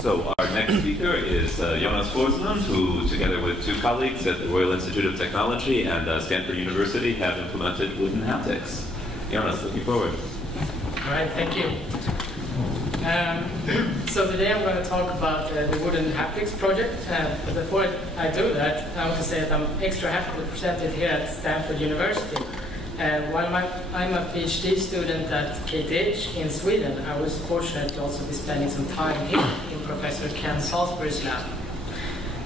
So our next speaker is Jonas Forsman, who, together with two colleagues at the Royal Institute of Technology and Stanford University, have implemented WoodenHaptics. Jonas, looking forward. All right, thank you. So today I'm going to talk about the WoodenHaptics project. But before I do that, I want to say that I'm extra happy to present it here at Stanford University. While I'm a PhD student at KTH in Sweden, I was fortunate to also be spending some time here in Professor Ken Salisbury's lab.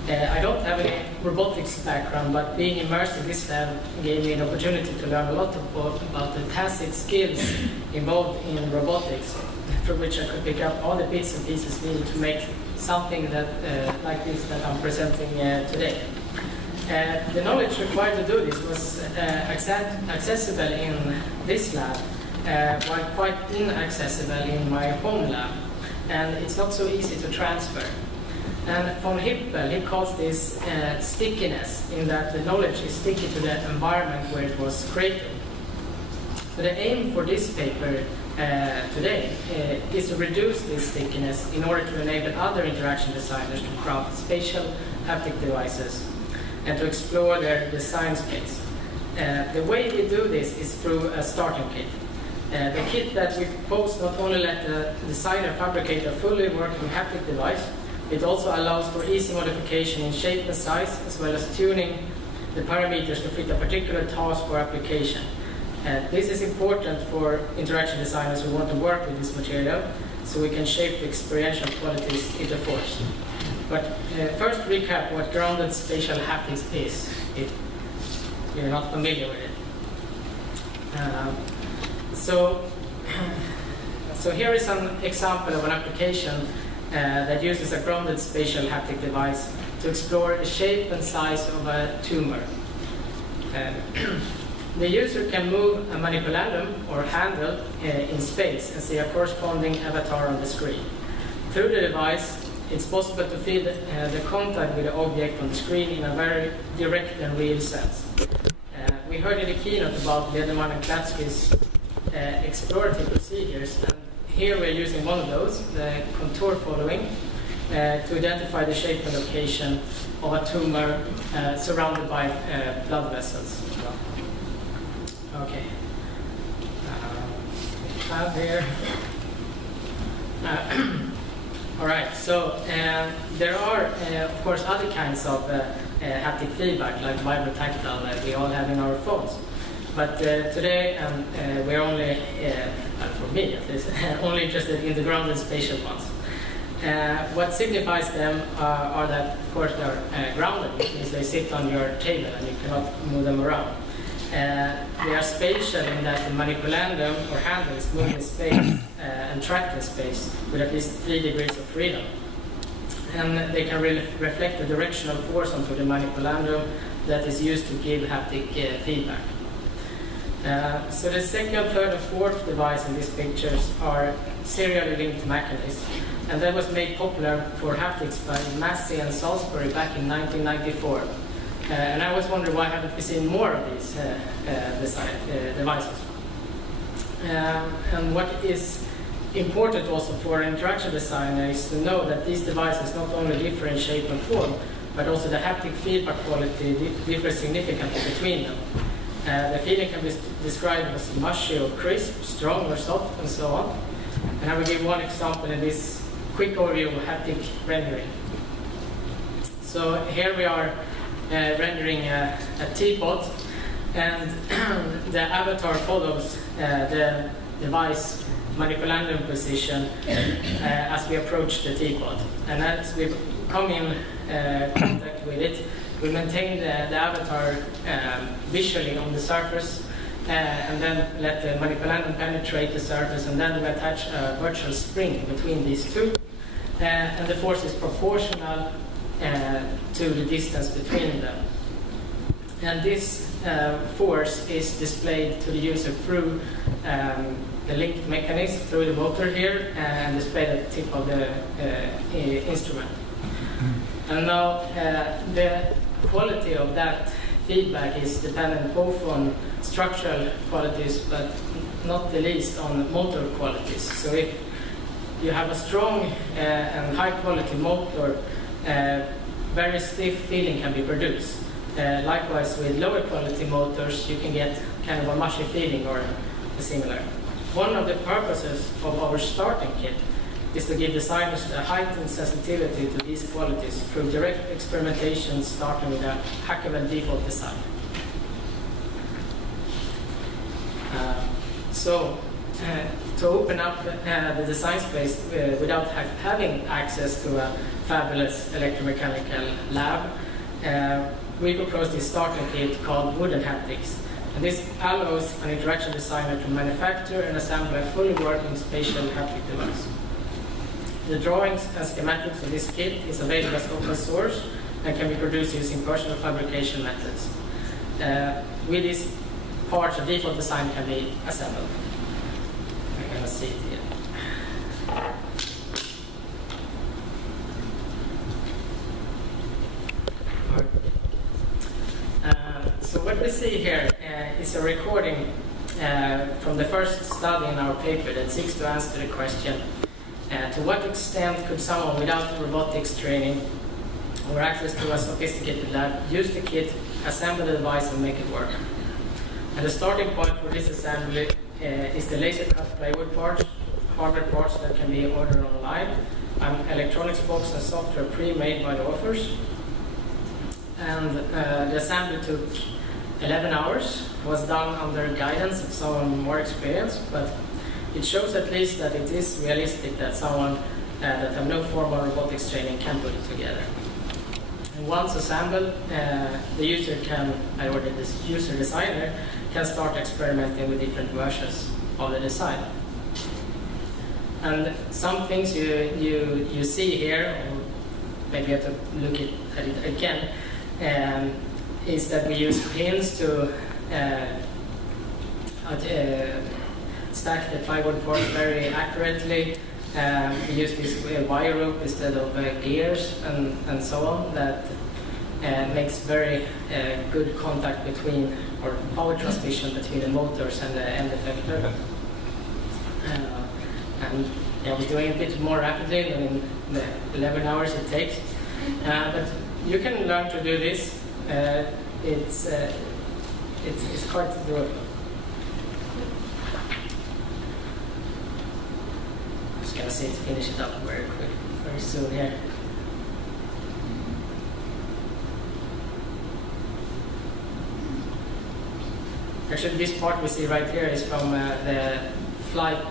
I don't have any robotics background, but being immersed in this lab gave me an opportunity to learn a lot about the tacit skills involved in robotics, for which I could pick up all the bits and pieces needed to make something that, like this that I'm presenting today. The knowledge required to do this was accessible in this lab, while quite inaccessible in my home lab. And it's not so easy to transfer. And von Hippel, he calls this stickiness, in that the knowledge is sticky to the environment where it was created. So the aim for this paper today is to reduce this stickiness in order to enable other interaction designers to craft spatial haptic devices and to explore their design space. The way we do this is through a starting kit. The kit that we propose not only let the designer fabricate a fully working haptic device, it also allows for easy modification in shape and size, as well as tuning the parameters to fit a particular task or application. This is important for interaction designers who want to work with this material, so we can shape the experiential qualities it affords. But first recap what grounded spatial haptics is, if you're not familiar with it. So here is an example of an application that uses a grounded spatial haptic device to explore the shape and size of a tumor. The user can move a manipulandum or handle in space and see a corresponding avatar on the screen. Through the device, it's possible to feel the contact with the object on the screen in a very direct and real sense. We heard in the keynote about Lederman and Klatsky's explorative procedures, and here we're using one of those, the contour following, to identify the shape and location of a tumor surrounded by blood vessels. Okay. Here. All right, so there are, of course, other kinds of haptic feedback, like vibrotactile, that we all have in our phones. But today, we're only, for me at least, only interested in the grounded spatial ones. What signifies them are that, of course, they're grounded, which means they sit on your table and you cannot move them around. They are spatial in that the manipulandum or handles move in space and track in space with at least 3 degrees of freedom. And they can reflect the directional force onto the manipulandum that is used to give haptic feedback. So the second, third, and fourth device in these pictures are serially linked mechanisms. And that was made popular for haptics by Massey and Salisbury back in 1994. And I was wondering, why haven't we seen more of these devices? And what is important also for an interaction designer is to know that these devices not only differ in shape and form, but also the haptic feedback quality differs significantly between them. The feeling can be described as mushy or crisp, strong or soft, and so on. And I will give one example in this quick overview of haptic rendering. So here we are rendering a teapot, and the avatar follows the device manipulandum position as we approach the teapot. And as we come in contact with it, we maintain the avatar visually on the surface, and then let the manipulandum penetrate the surface, and then we attach a virtual spring between these two, and the force is proportional to the distance between them. And this force is displayed to the user through the linked mechanism, through the motor here, and displayed at the tip of the instrument. And now the quality of that feedback is dependent both on structural qualities, but not the least on motor qualities. So if you have a strong and high quality motor, very stiff feeling can be produced. Likewise, with lower quality motors, you can get kind of a mushy feeling or similar. One of the purposes of our starting kit is to give designers a heightened sensitivity to these qualities through direct experimentation, starting with a hackable default design. To open up the design space without having access to a fabulous electromechanical lab, we proposed this starting kit called WoodenHaptics. And this allows an interaction designer to manufacture and assemble a fully working spatial haptic device. The drawings and schematics of this kit is available as open source and can be produced using personal fabrication methods. With these parts, a default design can be assembled. I can see it here. So what we see here is a recording from the first study in our paper that seeks to answer the question, to what extent could someone without robotics training or access to a sophisticated lab use the kit, assemble the device and make it work? And the starting point for this assembly is the laser cut plywood parts, hardware parts that can be ordered online, electronics box and software pre-made by the authors. And the assembly took 11 hours, was done under guidance of someone more experienced, but it shows at least that it is realistic that someone that have no formal robotics training can put it together. And once assembled, the user can, or the user designer, can start experimenting with different versions of the design. And some things you see here, or maybe you have to look at it again, is that we use pins to stack the plywood parts very accurately. We use this wire rope instead of gears and so on. That makes very good contact between, or power transmission between the motors and the end effector. And yeah, we're doing it a bit more rapidly than in the 11 hours it takes. But you can learn to do this. It's hard to do it. Just gonna say to finish it up very quick, very soon here. Actually, this part we see right here is from the flight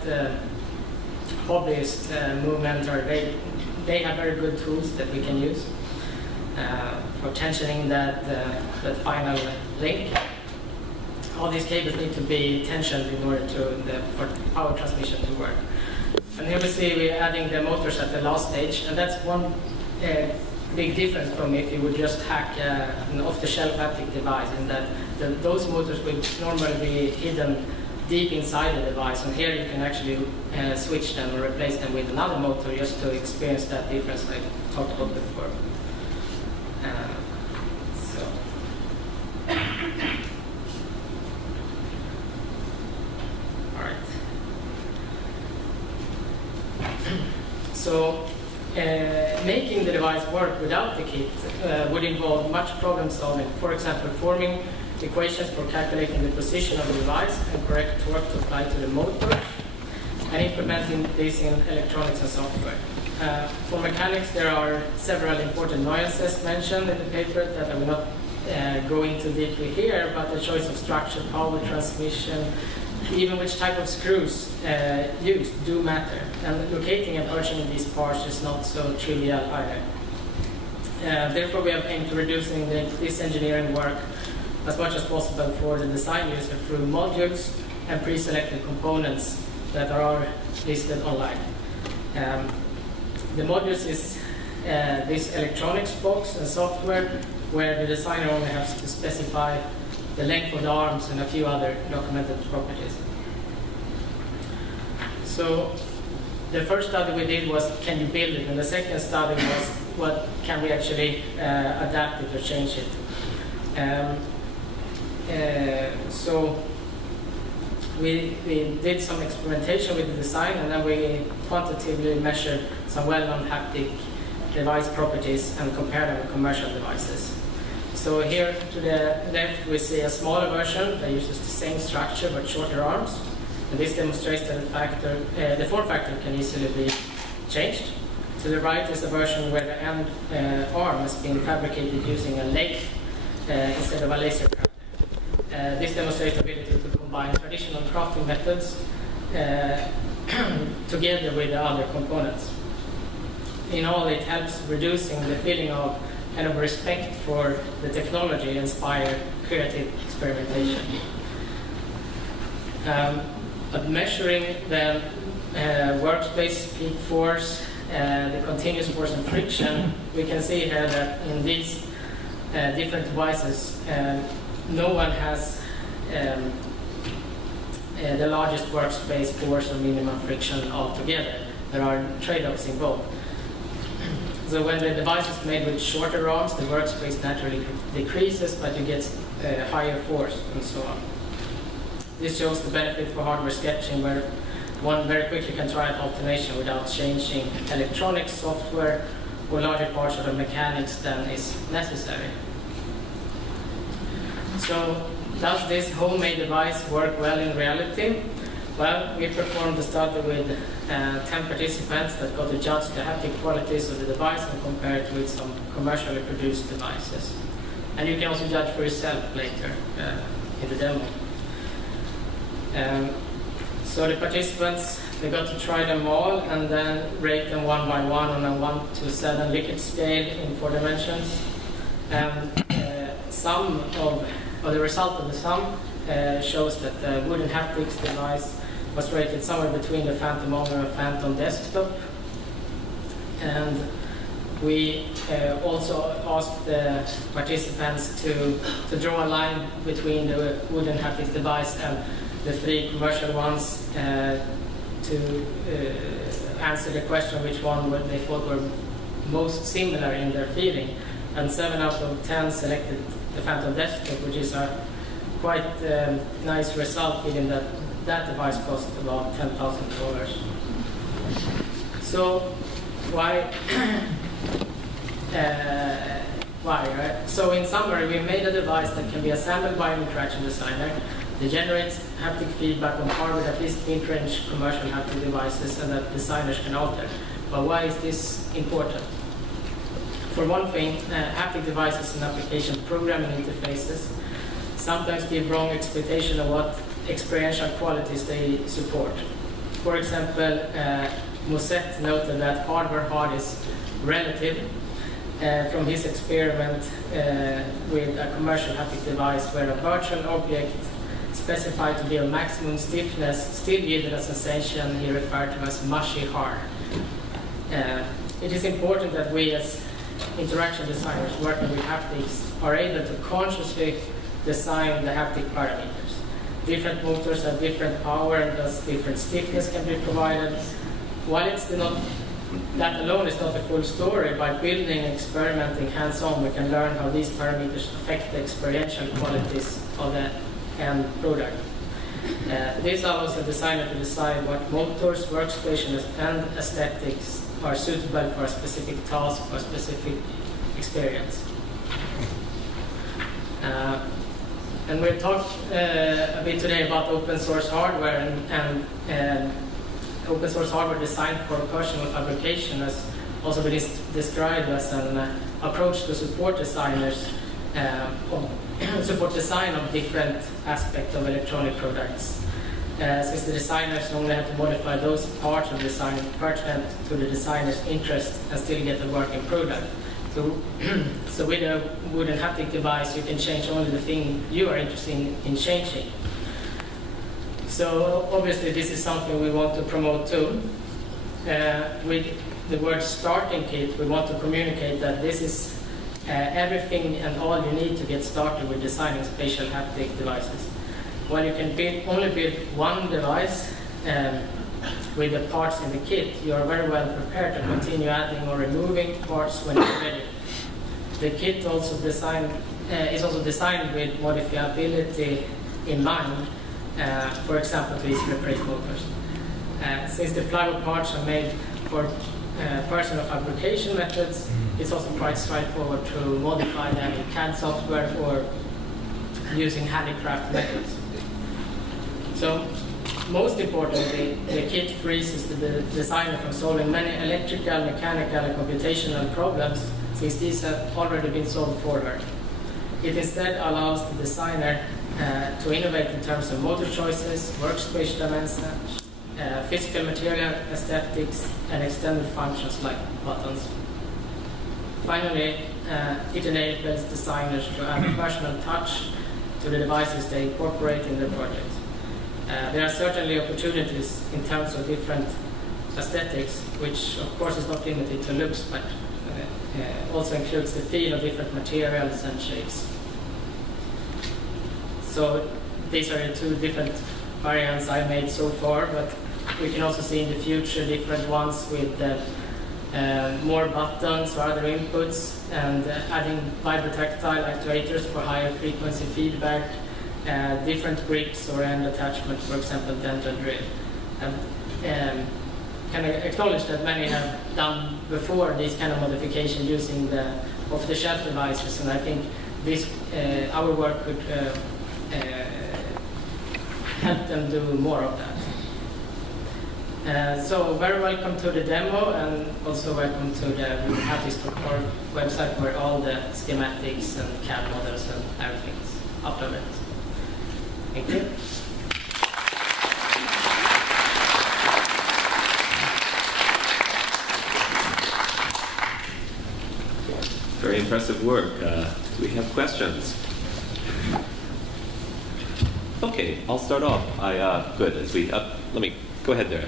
hobbyist movement, or they have very good tools that we can use for tensioning that final link. All these cables need to be tensioned in order for power transmission to work. And here we see we're adding the motors at the last stage, and that's one big difference from if you would just hack an off-the-shelf haptic device, in that those motors would normally be hidden deep inside the device, and here you can actually switch them or replace them with another motor just to experience that difference I talked about before. So, making the device work without the kit would involve much problem solving. For example, forming equations for calculating the position of the device and correct torque to apply to the motor, and implementing this in electronics and software. For mechanics, there are several important nuances mentioned in the paper that I will not go into deeply here, but the choice of structure, power transmission, even which type of screws used do matter. And locating and purchasing these parts is not so trivial either. Therefore, we have aimed to reducing this engineering work as much as possible for the design user through modules and pre-selected components that are listed online. The modules is this electronics box and software, where the designer only has to specify the length of the arms and a few other documented properties. So the first study we did was, can you build it? And the second study was, what can we actually adapt it or change it? So we did some experimentation with the design, and then we quantitatively measured some well-known haptic device properties and compared them with commercial devices. So here to the left we see a smaller version that uses the same structure but shorter arms. And this demonstrates that the form factor can easily be changed. To the right is a version where the end arm has been fabricated using a lathe instead of a laser cutter. This demonstrates the ability to combine traditional crafting methods together with the other components. In all, it helps reducing the feeling of kind of respect for the technology, inspire creative experimentation. But measuring the workspace peak force, the continuous force and friction, we can see here that in these different devices, no one has the largest workspace force or minimum friction altogether. There are trade-offs involved. So when the device is made with shorter arms, the workspace naturally decreases, but you get higher force and so on. This shows the benefit for hardware sketching, where one very quickly can try out automation without changing electronics, software, or larger parts of the mechanics than is necessary. So, does this homemade device work well in reality? Well, we performed a study with 10 participants that got to judge the haptic qualities of the device and compare it with some commercially produced devices. And you can also judge for yourself later in the demo. So the participants, they got to try them all and then rate them one by one on a 1 to 7 Likert scale in 4 dimensions. And the result of the sum shows that the WoodenHaptics device was rated somewhere between the Phantom Owner and Phantom Desktop. And we also asked the participants to draw a line between the WoodenHaptics device and the 3 commercial ones to answer the question which one they thought were most similar in their feeling. And 7 out of 10 selected the Phantom Desktop, which is a quite nice result, given that that device cost about $10,000. So why? Right? So in summary, we made a device that can be assembled by an interaction designer. It generates haptic feedback on par with at least mid-range commercial haptic devices, and that designers can alter. But why is this important? For one thing, haptic devices and application programming interfaces sometimes give wrong expectation of what experiential qualities they support. For example, Musset noted that hardware hard is relative from his experiment with a commercial haptic device where a virtual object specified to be of maximum stiffness still yielded a sensation he referred to as mushy hard. It is important that we as interaction designers working with haptics are able to consciously design the haptic parameters. Different motors have different power and thus different stiffness can be provided. While that alone is not the full story, by building and experimenting hands-on, we can learn how these parameters affect the experiential qualities of the end product. This allows the designer to decide what motors, workstations, and aesthetics are suitable for a specific task or specific experience. And we'll talk a bit today about open source hardware and open source hardware designed for personal fabrication has also been described as an approach to support designers, support design of different aspects of electronic products. Since the designers only have to modify those parts of the design pertinent to the designer's interest and still get the working product. So with a WoodenHaptic device, you can change only the thing you are interested in changing. So obviously this is something we want to promote too. With the word starting kit, we want to communicate that this is everything and all you need to get started with designing spatial haptic devices. While you can only build one device with the parts in the kit, you are very well prepared to continue adding or removing parts when you're ready. The kit is also designed with modifiability in mind, for example, to easily operate motors. Since the plywood parts are made for personal fabrication methods, it's also quite straightforward to modify them in CAD software or using handicraft methods. So, most importantly, the kit frees the designer from solving many electrical, mechanical, and computational problems, since these have already been solved for her. It instead allows the designer to innovate in terms of motor choices, workspace dimensions, physical material aesthetics, and extended functions like buttons. Finally, it enables designers to add a personal touch to the devices they incorporate in their projects. There are certainly opportunities in terms of different aesthetics, which of course is not limited to looks, but also includes the feel of different materials and shapes. So these are the two different variants I made so far, but we can also see in the future different ones with more buttons or other inputs, and adding vibrotactile actuators for higher frequency feedback, different grips or end attachment, for example, dental drill. And can I acknowledge that many have done before these kind of modification using the off-the-shelf devices, and I think this our work could help them do more of that. So very welcome to the demo, and also welcome to the WoodenHaptics.org website, where all the schematics and CAD models and everything is uploaded. Thank you. Very impressive work. Do we have questions? Okay, I'll start off. Good. Let me go ahead there.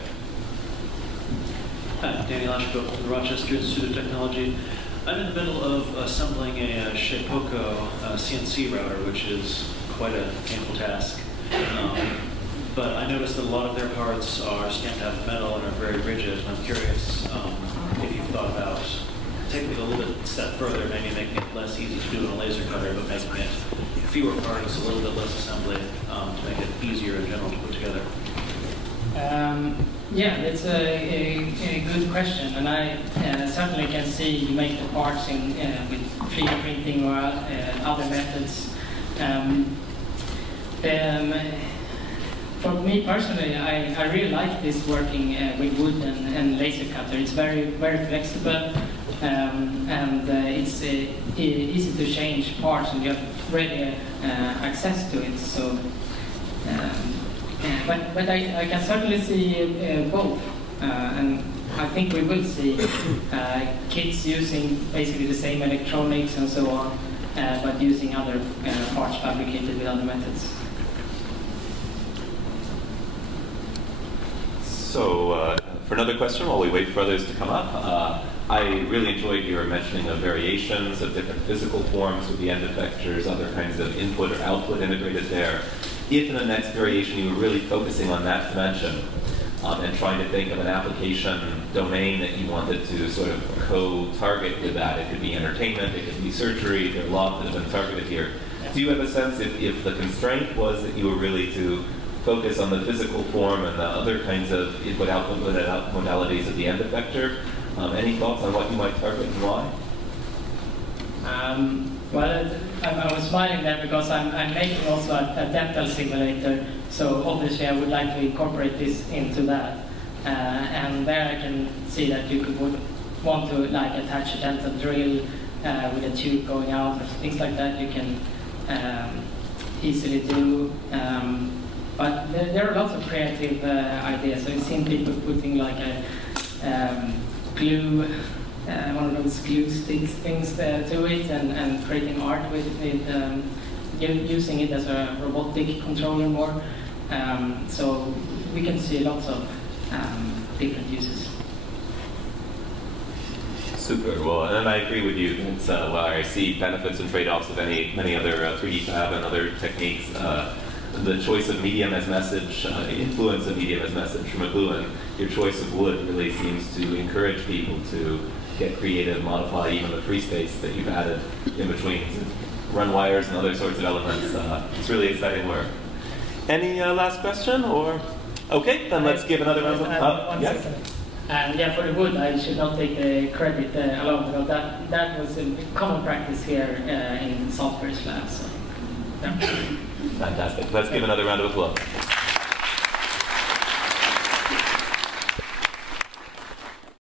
Hi, Danny Lashbrook from the Rochester Institute of Technology. I'm in the middle of assembling a Shapeoko CNC router, which is quite a painful task. But I noticed that a lot of their parts are stamped out of metal and are very rigid. And I'm curious if you've thought about taking it a little bit step further, maybe making it less easy to do in a laser cutter, but making it fewer parts, a little bit less assembly, to make it easier in general to put together. Yeah, it's a good question, and I certainly can see you make the parts with 3D printing or other methods. For me personally, I really like this working with wood and laser cutter. It's very, very flexible, and it's easy to change parts, and you have ready access to it. So. But I can certainly see both, and I think we will see kits using basically the same electronics and so on, but using other parts fabricated with other methods. So for another question, while we wait for others to come up, I really enjoyed your mentioning of variations of different physical forms with the end effectors, other kinds of input or output integrated there. If in the next variation you were really focusing on that dimension and trying to think of an application domain that you wanted to sort of co-target with that, it could be entertainment, it could be surgery, there are a lot that have been targeted here. Do you have a sense if the constraint was that you were really to focus on the physical form and the other kinds of input-output modalities of the end effector? Any thoughts on what you might target and why? Well, I was smiling there because I'm making also a dental simulator, so obviously I would like to incorporate this into that. And there I can see that you would want to attach a dental drill with a tube going out, or things like that you can easily do. But there are lots of creative ideas. I've seen people putting like a glue, one of those glue sticks things to it, and creating art with it, using it as a robotic controller more. So we can see lots of different uses. Super. Well, and I agree with you. It's, well, I see benefits and trade-offs of many other 3D fab and other techniques. The choice of medium as message, the influence of medium as message from Abu, and your choice of wood really seems to encourage people to get creative, modify even the free space that you've added in between, run wires and other sorts of elements. It's really exciting work. Any last question, or? Okay, then let's give another round of applause. Yes? And yeah, for the wood, I should not take the credit alone, because that was a common practice here in software labs. So, yeah. Fantastic. Let's give another round of applause.